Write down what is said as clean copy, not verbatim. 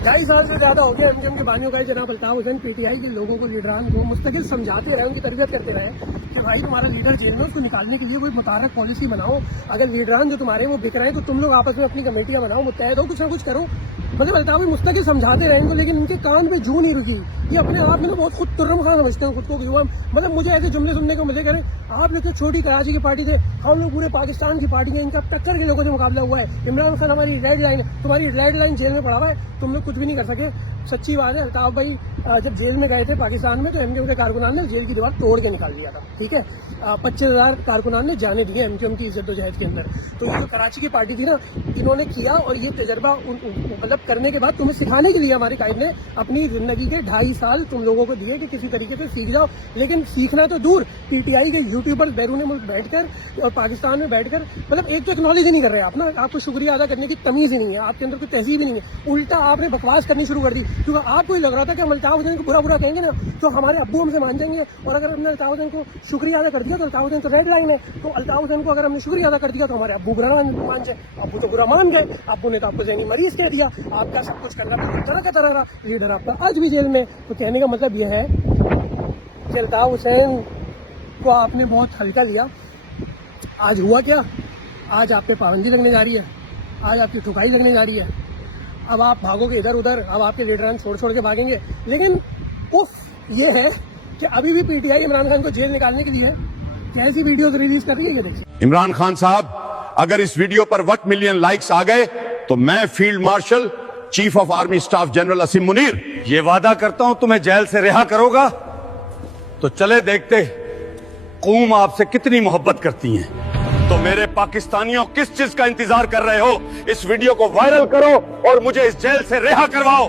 2.5 साल से ज्यादा हो गया एमजीएम के बानियों का जनाब अल्ताफ हुसैन पीटीआई के लोगों को, लीडरान को मुस्तकिल समझाते रहे, उनकी तरबियत करते रहे कि भाई तुम्हारा लीडर जेल में, उसको निकालने के लिए कोई मुतारक पॉलिसी बनाओ। अगर लीडरान जो तुम्हारे वो बिक रहे हैं तो तुम लोग आपस में अपनी कमेटियां बनाओ, मुत्तहद हो, कुछ ना कुछ करो। मतलब अल्ताफ मुस्तकिल समझाते रहे इनको, लेकिन इनके कान पे जू नहीं रुकी। ये अपने आप में ना बहुत खुद तुर्रम खान समझते हैं खुद को कि वो, मतलब मुझे ऐसे जुमले सुनने को मिले करें, आप लोग तो छोटी कराची की पार्टी थे, हम लोग पूरे पाकिस्तान की पार्टी है, इनका टक्कर के लोगों से मुकाबला हुआ है। इमरान खान हमारी रेड लाइन है, तुम्हारी रेड लाइन जेल में पड़ा हुआ है, तुम लोग कुछ भी नहीं कर सके। सच्ची बात है, अल्ताफ भाई जब जेल में गए थे पाकिस्तान में तो एमजीएम के कारकुनान ने जेल की दीवार तोड़ के निकाल दिया था, ठीक है। 25,000 कारकुनान ने जाने दिए एमजीएम की इज्जत-ओ-जहद के अंदर। तो ये जो कराची की पार्टी थी ना, इन्होंने किया, और ये तजर्बा मतलब करने के बाद तुम्हें सिखाने के लिए हमारे कायद ने अपनी जिंदगी के 2.5 साल तुम लोगों को दिए कि किसी तरीके से सीख जाओ। लेकिन सीखना तो दूर, पीटीआई के यूट्यूबर्स बैरून मुल्क बैठकर और पाकिस्तान में बैठकर मतलब एक तो एक्नॉलेज ही नहीं कर रहे आप ना, आपको शुक्रिया अदा करने की तमीज ही नहीं है, आपके अंदर कोई तहजीब ही नहीं है। उल्टा आपने बकवास करनी शुरू कर दी, क्योंकि आपको ही लग रहा था कि हम अल्ताफ हुसैन को बुरा बुरा कहेंगे ना तो हमारे अब्बू हमसे मान जाएंगे, और अगर हमने अल्ताफ हुसैन को शुक्रिया अदा कर दिया तो अल्ताफ हुसैन तो रेड लाइन है, तो अल्ताफ हुसैन को अगर हमने शुक्रिया अदा कर दिया तो हमारे अब्बू बुरा मान जाए। अब्बू तो बुरा मान गए, अब्बू ने तो आपको जहनी मरीज कह दिया, आपका सब कुछ करना तो तरह का तरह रहा, लीडर आपका आज भी जेल में। तो कहने का मतलब यह है कि अल्ताफ हुसैन को आपने बहुत हल्का लिया। आज हुआ क्या, आज आप पे पाबंदी लगने जा रही है, आज आपकी ठुकाई लगने जा रही है, अब आप भागोगे इधर उधर, अब आपके लीडरान छोड़ छोड़ के भागेंगे। लेकिन उफ ये है कि अभी भी पीटीआई इमरान खान को जेल निकालने के लिए कैसी वीडियोस रिलीज कर रही है, ये देखिए। इमरान खान साहब, अगर इस वीडियो पर 1 मिलियन लाइक्स आ गए तो मैं field marshal chief of army staff general Asim Munir ये वादा करता हूं तुम्हें जेल से रिहा करूंगा। तो चले देखते कौम आपसे कितनी मोहब्बत करती है। तो मेरे पाकिस्तानियों, किस चीज का इंतजार कर रहे हो? इस वीडियो को वायरल करो और मुझे इस जेल से रिहा करवाओ।